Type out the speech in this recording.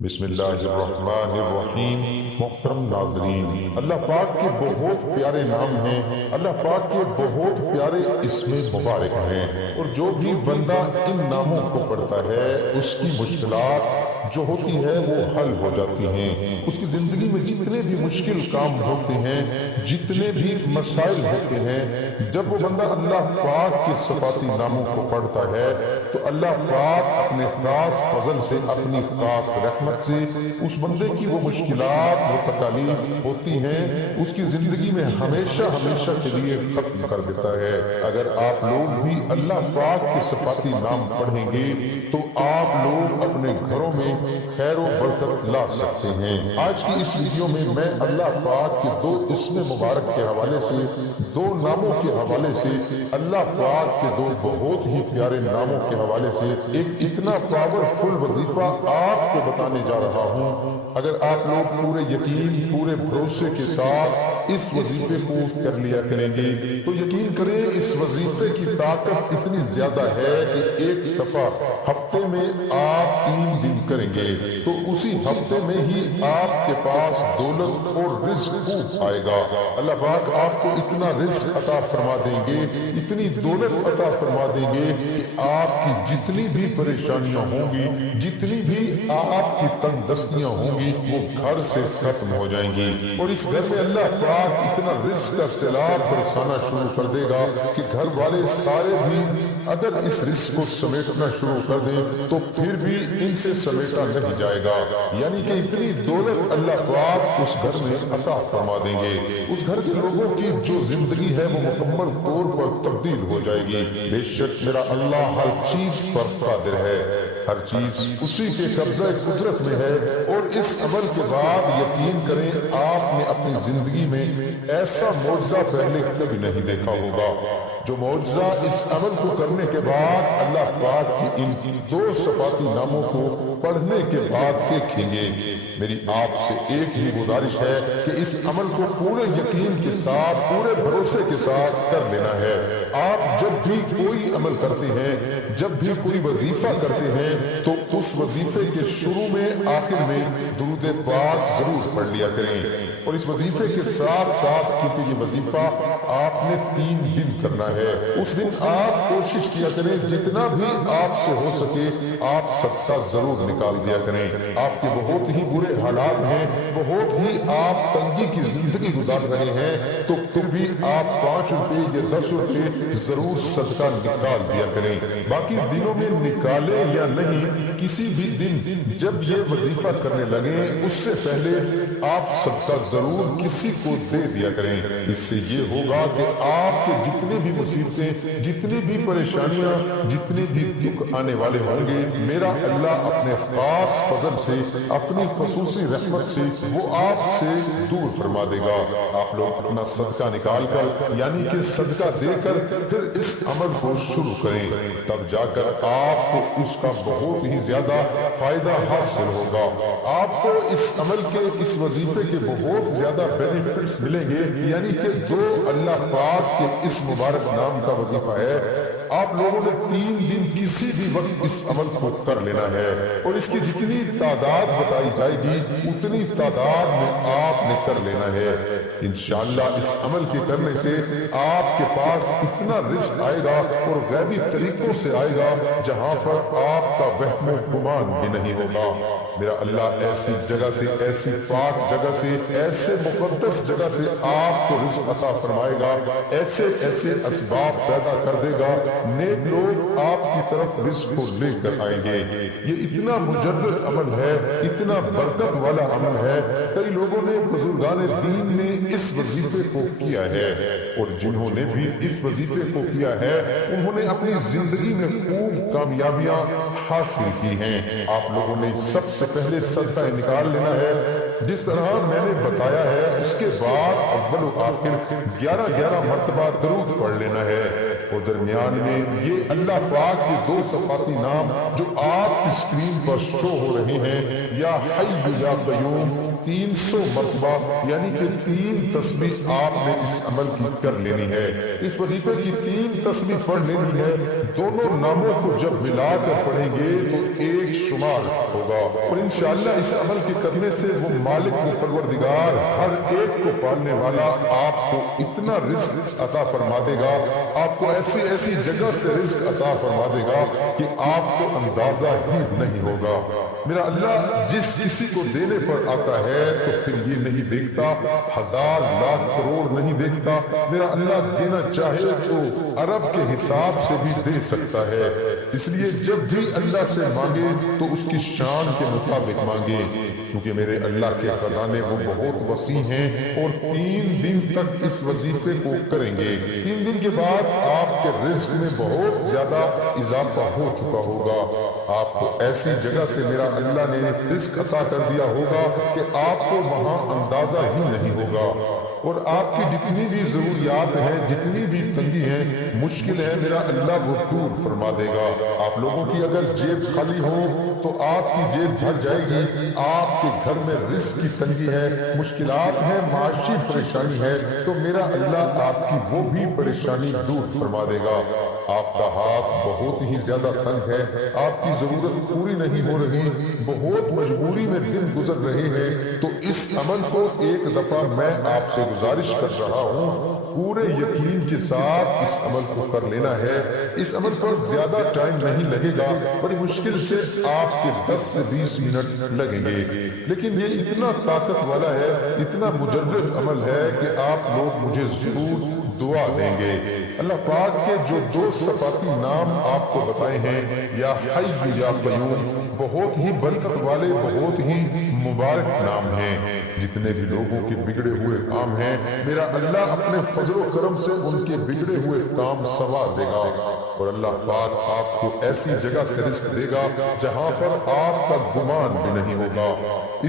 بسم اللہ الرحمن الرحیم۔ محترم ناظرین، اللہ پاک کے بہت پیارے نام ہیں، اللہ پاک کے بہت پیارے اسم مبارک ہیں، اور جو بھی بندہ ان ناموں کو پڑھتا ہے اس کی مشکلات جو ہوتی ہے وہ حل ہو جاتی ہیں۔ اس کی زندگی میں جتنے بھی مشکل کام ہوتے ہیں، جتنے بھی مسائل ہوتے ہیں، جب وہ بندہ اللہ پاک کے صفاتی ناموں کو پڑھتا ہے تو اللہ پاک اپنے خاص فضل سے، اپنی خاص رحمت سے اس بندے کی وہ مشکلات، وہ تکالیف ہوتی ہیں، اس کی زندگی میں ہمیشہ ہمیشہ کے لیے ختم کر دیتا ہے۔ اگر آپ لوگ بھی اللہ پاک کے صفاتی نام پڑھیں گے تو آپ لوگ اپنے گھروں میں خیر و برکت لا سکتے ہیں۔ آج کی اس ویڈیو میں میں اللہ پاک کے دو اسم مبارک کے حوالے سے، دو ناموں کے حوالے سے، اللہ پاک کے دو بہت ہی پیارے ناموں کے حوالے سے ایک اتنا پاورفل وظیفہ آپ کو بتانے جا رہا ہوں۔ اگر آپ لوگ پورے یقین، پورے بھروسے کے ساتھ اس وظیفے کو کر لیا کریں گے تو یقین کریں اس وظیفے کی طاقت اتنی زیادہ ہے کہ ایک دفعہ ہفتے میں آپ 3 دن کریں گے تو اسی ہفتے میں ہی آپ کے پاس دولت اور رزق خوب آئے گا۔ اللہ پاک آپ کو اتنا رزق عطا فرما دیں گے، اتنی دولت عطا فرما دیں گے کہ آپ کی جتنی بھی پریشانیاں ہوں گی، جتنی بھی آپ کی تنگ دستیاں ہوں گی، وہ گھر سے ختم ہو جائیں گی، اور اس گھر میں اللہ پاک اتنا رزق کا سیلاب برسانا شروع کر دے گا کہ گھر والے سارے بھی اگر اس رزق کو سمیٹنا شروع کر دیں تو پھر بھی ان سے سمیٹا نہیں جائے گا۔ یعنی کہ اتنی دولت اللہ پاک اس گھر میں عطا فرما دیں گے، اس گھر کے لوگوں کی جو زندگی ہے وہ مکمل طور پر تبدیل ہو جائے گی۔ بے شک میرا اللہ ہر چیز پر قادر ہے، ہر چیز اسی کے قبضہ قدرت میں ہے، اور اس عمل کے بعد یقین کریں آپ نے اپنی زندگی میں ایسا معجزہ پہلے کبھی نہیں دیکھا ہوگا جو معجزہ اس عمل کو کرنے کے بعد اللہ پاک کی ان دو صفاتی ناموں کو پڑھنے کے بعد دیکھیں گے۔ میری آپ سے ایک ہی گزارش ہے کہ اس عمل کو پورے یقین کے ساتھ، پورے بھروسے کے ساتھ کر لینا ہے۔ آپ جب بھی کوئی عمل کرتے ہیں، جب بھی کوئی وظیفہ کرتے ہیں تو اس وظیفے کے شروع میں، آخر میں درود پاک ضرور پڑھ لیا کریں، اور اس وظیفے کے ساتھ ساتھ کیونکہ یہ وظیفہ آپ نے 3 دن کرنا ہے، اس دن آپ کوشش کیا کریں جتنا بھی آپ سے ہو سکے آپ صدقہ ضرور نکال دیا کریں۔ آپ کے بہت ہی برے حالات ہیں، بہت ہی آپ تنگی کی زندگی گزار رہے ہیں، تو پھر بھی آپ 5 روپے یا 10 روپے ضرور صدقہ نکال دیا کریں۔ باقی دنوں میں نکالیں یا نہیں، کسی بھی دن جب یہ وظیفہ کرنے لگیں اس سے پہلے آپ صدقہ ضرور کسی کو دے دیا کریں۔ اس سے یہ ہوگا کہ آپ کے جتنے بھی مصیبتیں، جتنی بھی پریشانیاں، جتنے بھی دکھ آنے والے ہوں گے، میرا اللہ اپنے خاص فضل سے، اپنی خصوصی رحمت سے وہ آپ سے دور فرما دے گا۔ آپ لوگ اپنا صدقہ نکال کر، یعنی کہ صدقہ دے کر پھر اس عمل کو شروع کریں، تب جا کر آپ کو اس کا بہت ہی زیادہ فائدہ حاصل ہوگا۔ آپ کو اس عمل کے، اس وظیفے کے بہت زیادہ بینیفٹس ملیں گے، یعنی کہ دو اللہ پاک کے اس مبارک نام کا وظیفہ ہے۔ آپ لوگوں نے 3 دن کسی بھی وقت اس عمل کو کر لینا ہے، اور اس کی جتنی تعداد بتائی جائے گی اتنی تعداد میں آپ نے کر لینا ہے۔ انشاءاللہ اس عمل کے کرنے سے آپ کے پاس اتنا رزق آئے گا اور غیبی طریقوں سے آئے گا جہاں پر آپ کا وہم و گمان بھی نہیں ہوگا۔ میرا اللہ ایسی جگہ سے، ایسی پاک جگہ سے، ایسے مقدس جگہ سے آپ کو رزق عطا فرمائے گا، ایسے ایسے اسباب پیدا کر دے گا، نیک لوگ آپ کی طرف رزق کو لے کر آئیں گے۔ یہ اتنا مجرد عمل ہے، اتنا برکت والا عمل ہے، کئی لوگوں نے، بزرگان دین نے اس وظیفے کو کیا ہے، اور جنہوں نے بھی اس وظیفے کو کیا ہے انہوں نے اپنی زندگی میں خوب کامیابیاں حاصل کی ہیں۔ آپ لوگوں نے سب سے پہلے صدقہ نکال لینا ہے، جس طرح میں نے بتایا ہے، اس کے بعد اول و آخر 11 مرتبہ درود پڑھ لینا ہے۔ اور درمیان میں یہ اللہ پاک کے دو صفاتی نام جو آپ کی اسکرین پر شو ہو رہے ہیں، یا حی یا قیوم، 300 مرتبہ یعنی کہ 3 تسبیح آپ نے اس عمل کی کر لینی ہے۔ اس وظیفے کی 3 تسبیح پڑھ لینی ہے۔ دونوں ناموں کو جب ملا کر پڑھیں گے تو ایک شمار ہوگا، اور انشاءاللہ اس عمل کے کرنے سے وہ مالک و پروردگار ہر ایک کو پالنے والا آپ کو اتنا رزق عطا فرما دے گا، آپ کو ایسی ایسی جگہ سے رزق عطا فرما دے گا کہ آپ کو اندازہ ہی نہیں ہوگا۔ میرا اللہ جس کسی کو دینے پر آتا ہے تو پھر یہ نہیں دیکھتا، 1000 لاکھ کروڑ نہیں دیکھتا۔ میرا اللہ دینا چاہے تو ارب کے حساب سے بھی دے سکتا ہے۔ اس لیے جب بھی اللہ سے مانگے تو اس کی شان کے مطابق مانگے، کیونکہ میرے اللہ کے خزانے وہ بہت وسیع ہیں۔ اور 3 دن تک اس وظیفے کو کریں گے، 3 دن کے بعد آپ کے رزق میں بہت زیادہ اضافہ ہو چکا ہوگا۔ آپ کو ایسی جگہ سے میرا اللہ نے رزق عطا کر دیا ہوگا کہ آپ کو وہاں اندازہ ہی نہیں ہوگا، اور آپ کی جتنی بھی ضروریات ہیں، جتنی بھی تنگی ہے، مشکل ہے، میرا اللہ وہ دور فرما دے گا۔ آپ لوگوں کی اگر جیب خالی ہو تو آپ کی جیب بھر جائے گی۔ آپ کے گھر میں رزق کی تنگی ہے، مشکلات ہیں، معاشی پریشانی ہے، تو میرا اللہ آپ کی وہ بھی پریشانی دور فرما دے گا۔ آپ کا ہاتھ بہت ہی زیادہ تنگ ہے، آپ کی ضرورت پوری نہیں ہو رہی، بہت مجبوری میں دن گزر رہے ہیں، تو اس عمل کو ایک دفعہ میں آپ سے گزارش کر رہا ہوں، پورے یقین کے ساتھ اس عمل کو کر لینا ہے۔ اس عمل پر زیادہ ٹائم نہیں لگے گا، بڑی مشکل سے آپ کے 10 سے 20 منٹ لگیں گے، لیکن یہ اتنا طاقت والا ہے، اتنا مجرب عمل ہے کہ آپ لوگ مجھے ضرور دعا دیں گے۔ اللہ پاک کے جو 2 صفاتی نام آپ کو بتائے ہیں، یا حی یا قیوم، بہت ہی برکت والے، بہت ہی مبارک نام ہیں۔ جتنے بھی لوگوں کے بگڑے ہوئے کام ہیں، میرا اللہ اپنے فضل و کرم سے ان کے بگڑے ہوئے کام سنوار دے گا، اور اللہ پاک آپ کو ایسی جگہ سے رزق دے گا جہاں پر آپ کا گمان بھی نہیں ہوگا۔